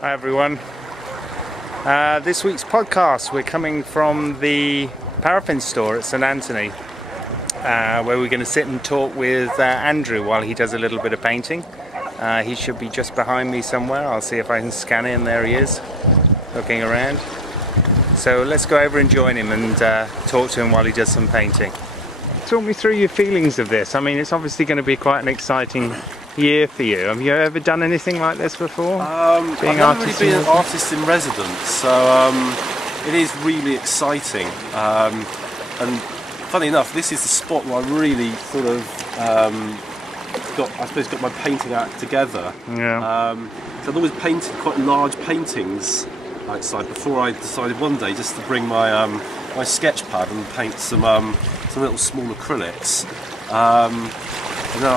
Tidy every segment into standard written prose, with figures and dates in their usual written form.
Hi everyone. This week's podcast, we're coming from the paraffin store at St Anthony, where we're going to sit and talk with Andrew while he does a little bit of painting. He should be just behind me somewhere. I'll see if I can scan in. There he is, looking around. So let's go over and join him and talk to him while he does some painting. Talk me through your feelings of this. I mean, it's obviously going to be quite an exciting year for you. Have you ever done anything like this before? I've never really been an artist in residence, so it is really exciting. And funny enough, this is the spot where I really sort of got my painting act together. Yeah. So I'd always painted quite large paintings outside before I decided one day just to bring my my sketch pad and paint some little small acrylics. And then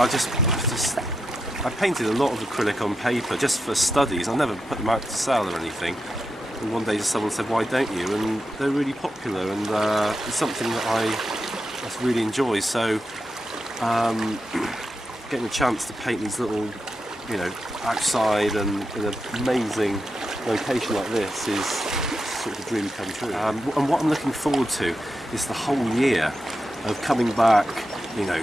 I painted a lot of acrylic on paper just for studies. I never put them out to sell or anything. And one day someone said, "Why don't you?" And they're really popular, and it's something that I just really enjoy. So getting a chance to paint these little, outside and in an amazing location like this is sort of a dream come true. And what I'm looking forward to is the whole year of coming back,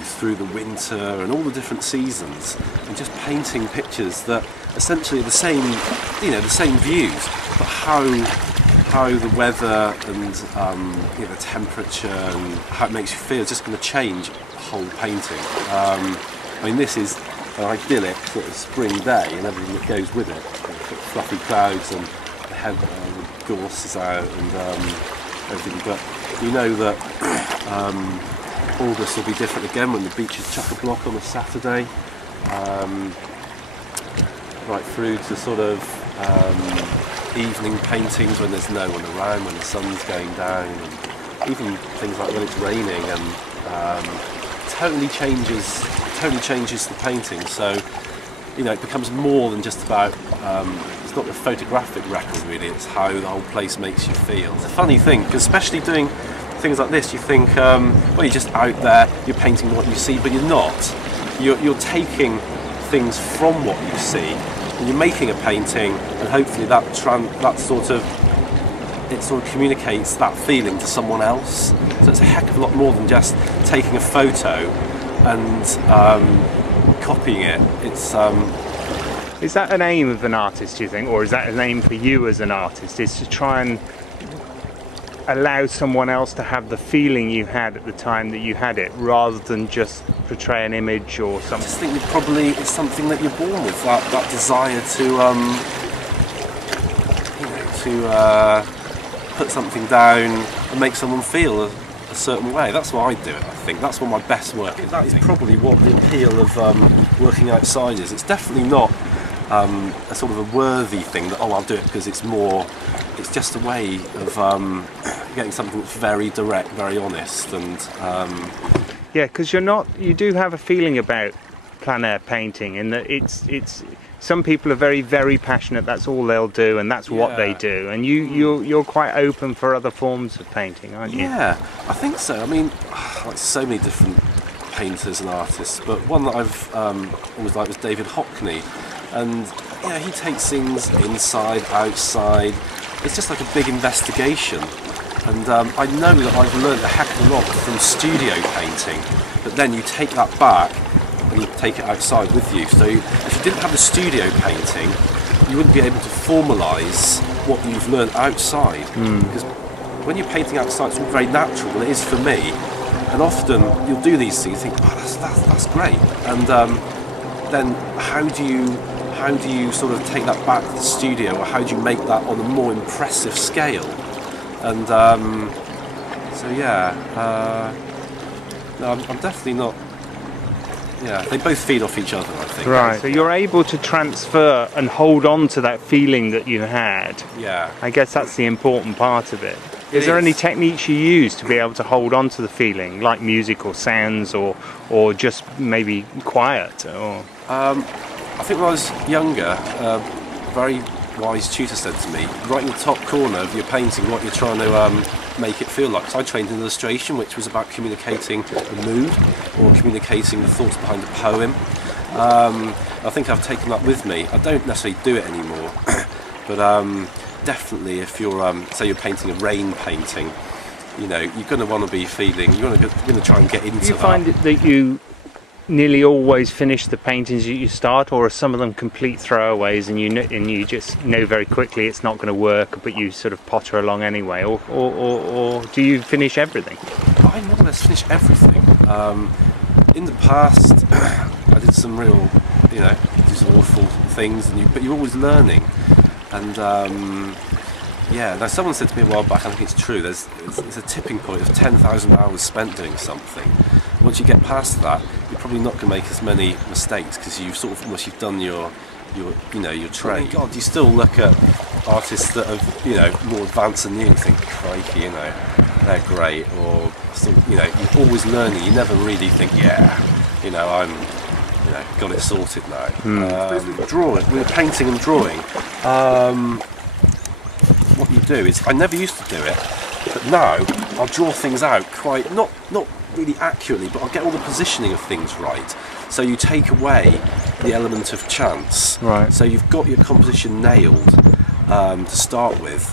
through the winter and all the different seasons, and just painting pictures that essentially are the same, the same views, but how the weather and the temperature and how it makes you feel is just going to change the whole painting. I mean, this is an idyllic sort of spring day and everything that goes with it. Fluffy clouds and the gorse is out and everything, but you know that August will be different again when the beaches chuck a block on a Saturday, right through to sort of evening paintings when there's no one around, when the sun's going down, and even things like when it's raining, and totally changes the painting. So it becomes more than just about it's not a photographic record really, it's how the whole place makes you feel. It's a funny thing, because especially doing things like this, you think, well, you're just out there, you're painting what you see, but you're not. You're taking things from what you see, and you're making a painting, and hopefully that sort of communicates that feeling to someone else. So it's a heck of a lot more than just taking a photo and copying it. Is that an aim of an artist, do you think, or is that an aim for you as an artist? Is to try and allow someone else to have the feeling you had at the time that you had it, rather than just portray an image or something? I just think it's something that you're born with, that desire to put something down and make someone feel a certain way. That's why I do it, I think. That's what my best work is. That is probably what the appeal of working outside is. It's definitely not a sort of a worthy thing that, I'll do it because it's just a way of getting something that's very direct, very honest, and yeah, because you do have a feeling about plein air painting in that it's some people are very, very passionate, that's all they'll do and that's what they do, and you're quite open for other forms of painting, aren't you? Yeah, I think so. I mean, like so many different painters and artists, but one that I've always liked was David Hockney, and he takes things inside, outside. It's just like a big investigation, and I know that I've learned a heck of a lot from studio painting, but then you take that back and you take it outside with you. So if you didn't have the studio painting, you wouldn't be able to formalise what you've learned outside, because when you're painting outside it's all very natural, and it is for me, and often you'll do these things, you think, oh, that's great, and then how do you sort of take that back to the studio, or how do you make that on a more impressive scale? And so yeah, no, I'm definitely not. Yeah, they both feed off each other, I think. Right. So you're able to transfer and hold on to that feeling that you had. Yeah. I guess that's the important part of it. Is there any techniques you use to be able to hold on to the feeling, like music or sounds, or just maybe quiet? Or I think when I was younger, a very wise tutor said to me, right in the top corner of your painting, what you're trying to make it feel like. So I trained in illustration, which was about communicating a mood or communicating the thoughts behind a poem. I think I've taken that with me. I don't necessarily do it anymore, But definitely, if you're say you're painting a rain painting, you know, you're going to want to be feeling. You're going to try and get into. Do you find that you nearly always finish the paintings you start, or are some of them complete throwaways and you just know very quickly it's not going to work, but you sort of potter along anyway, or do you finish everything? I more or less finish everything. In the past, I did some real, you know, do some awful things, but you're always learning. And yeah, now someone said to me a while back, I think it's true, there's a tipping point of 10,000 hours spent doing something. Once you get past that, you're probably not going to make as many mistakes because you've sort of almost done your you know, your trade. God, you still look at artists that have, you know, more advanced than you and think, crikey, you know, they're great, or still, you know, you're always learning. You never really think, yeah, you know, I'm, you know, got it sorted now. Drawing, with painting and drawing, what you do is, I never used to do it, but now I'll draw things out quite, not really accurately, but I'll get all the positioning of things right. So you take away the element of chance. Right. So you've got your composition nailed to start with,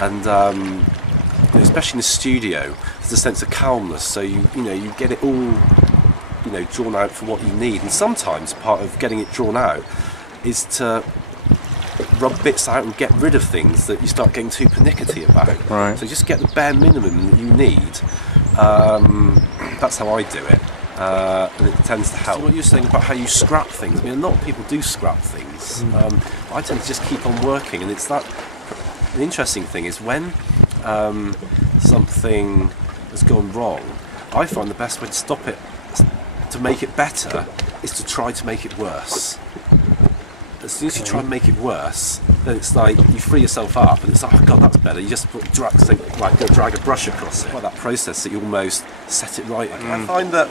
and you know, especially in the studio, there's a sense of calmness. So you know, you get it all, you know, drawn out for what you need. And sometimes part of getting it drawn out is to rub bits out and get rid of things that you start getting too pernickety about. Right. So just get the bare minimum that you need. That's how I do it. And it tends to help. So what you're saying about how you scrap things, I mean, a lot of people do scrap things. I tend to just keep on working, and it's that. An interesting thing is when something has gone wrong, I find the best way to stop it, to make it better, is to try to make it worse. As soon as you try and make it worse, then it's like you free yourself up, and it's like, oh god, that's better. You just drag a brush across it. By that process, that you almost set it right again. I find that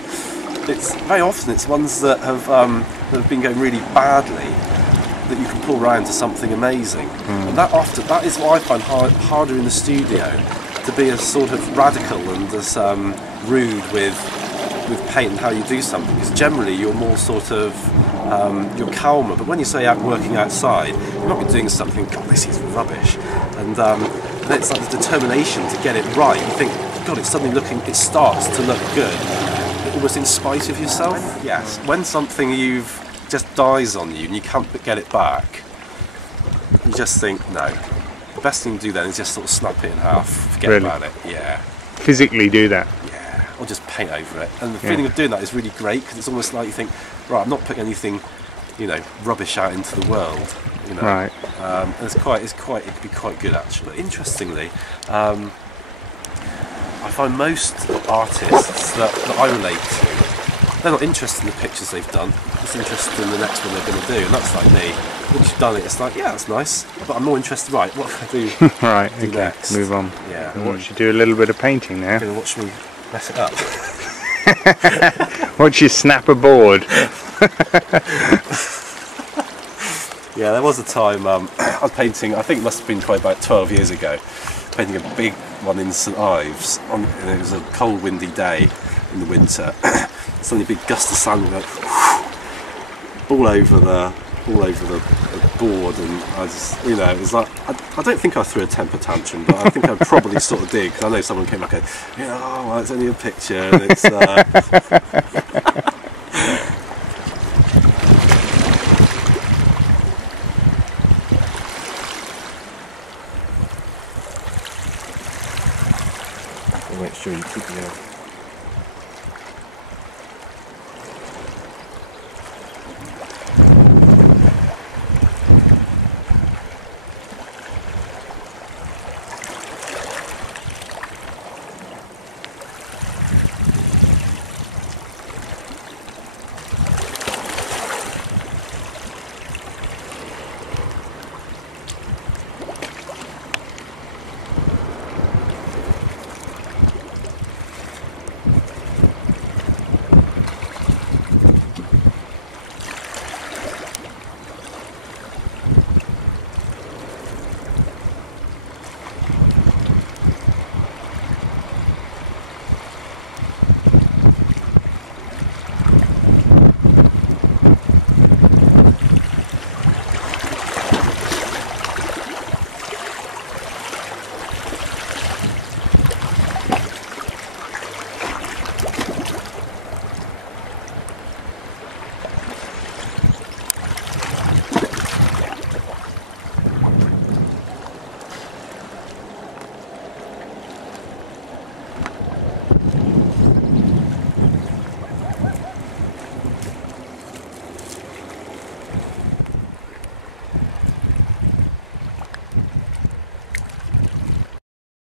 it's very often it's ones that have been going really badly that you can pull around to something amazing. And that is what I find harder in the studio, to be as sort of radical and as rude with paint and how you do something, because generally you're more sort of you're calmer. But when you say out working outside, you're not doing something, god, this is rubbish, and then it's like the determination to get it right. You think, god, it's suddenly it starts to look good, almost in spite of yourself. Yes, when something just dies on you and you can't get it back, you just think, no. The best thing to do then is just sort of snap it in half, forget about it. Yeah. Physically do that. Yeah, or just paint over it. And the feeling of doing that is really great, because it's almost like you think, right, I'm not putting anything, you know, rubbish out into the world. You know. Right. And it could be quite good actually. Interestingly, I find most artists that I relate to, they're not interested in the pictures they've done, just interested in the next one they're going to do, and that's like me. Once you've done it, it's like, yeah, that's nice, but I'm more interested, right, what can I do, right, do okay, next? move on. Yeah. And watch you do a little bit of painting now. You're going to watch me mess it up. Watch you snap a board. Yeah, there was a time I was painting, I think it must have been probably about 12 years ago, painting a big one in St Ives, and it was a cold windy day in the winter. Suddenly a big gust of sun went all over the board, and I just, you know, it was like, I don't think I threw a temper tantrum, but I think I probably sort of did, because I know someone came back and, yeah, oh, well, it's only a picture, and it's make sure you keep your